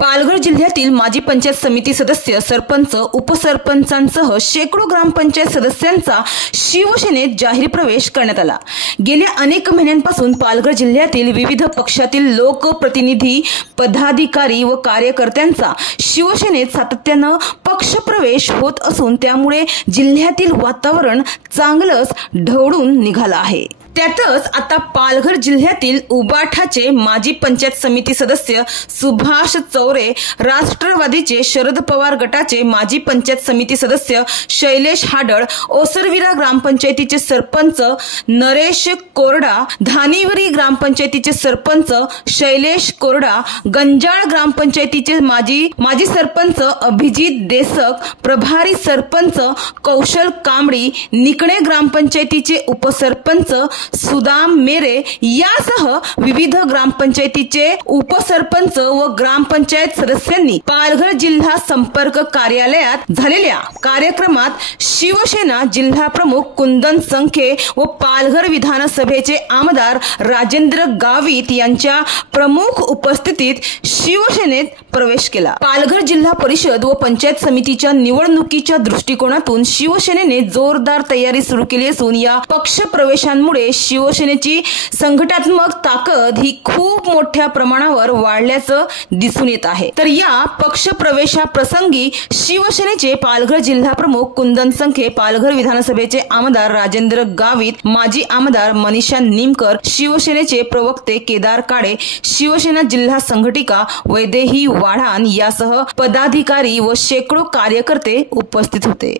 पालघर जिल्ह्यातील माजी पंचायत समिती सदस्य, सरपंच, उपसरपंचांसह शेकडो ग्रामपंचायत सदस्यांचा शिवसेनेत जाहीर प्रवेश करण्यात आला। गेल्या अनेक महिन्यांपासून पालघर जिल्ह्यातील विविध पक्षातील लोकप्रतिनिधी, पदाधिकारी व कार्यकर्त्यांचा शिवसेनेत सातत्याने पक्षप्रवेश होत असून त्यामुळे जिल्ह्यातील वातावरण चांगलंच ढवळून निघालं आहे। त्यातच आता पालघर जिल्ह्यातील उबाठाचे माजी पंचायत समिती सदस्य सुभाष चौरे, राष्ट्रवादीचे शरद पवार गटाचे माजी पंचायत समिती सदस्य शैलेश हाडळ, ओसरविरा ग्रामपंचायतीचे सरपंच नरेश कोरडा, धानिवरी ग्रामपंचायतीचे सरपंच शैलेश कोरडा, गंजाळ ग्रामपंचायतीचे माजी सरपंच अभिजित देसक, प्रभारी सरपंच कौशल कांबडी, निकणे ग्रामपंचायतीचे उपसरपंच सुदाम मेरे यासह विविध ग्रामपंचायतीचे उपसरपंच व ग्रामपंचायत सदस्यांनी पालघर जिल्हा संपर्क कार्यालयात झालेल्या कार्यक्रमात शिवसेना जिल्हा प्रमुख कुंदन संखे व पालघर विधानसभेचे आमदार राजेंद्र गावित यांच्या प्रमुख उपस्थितीत शिवसेनेत प्रवेश केला। पालघर जिल्हा परिषद व पंचायत समितीच्या निवडणुकीच्या दृष्टिकोनातून शिवसेनेने जोरदार तयारी सुरू केली असून या पक्ष प्रवेशांमुळे शिवसेनेची संघटनात्मक ताकद ही खूप मोठ्या प्रमाणावर वाढल्याचं दिसून येत आहे। तर या पक्ष प्रवेशाप्रसंगी शिवसेनेचे पालघर जिल्हा प्रमुख कुंदन संखे, पालघर विधानसभेचे आमदार राजेंद्र गावित, माजी आमदार मनीषा निमकर, शिवसेनेचे प्रवक्ते केदार काळे, शिवसेना जिल्हा संघटिका वैदेही वाढान यासह पदाधिकारी व शेकडो कार्यकर्ते उपस्थित होते।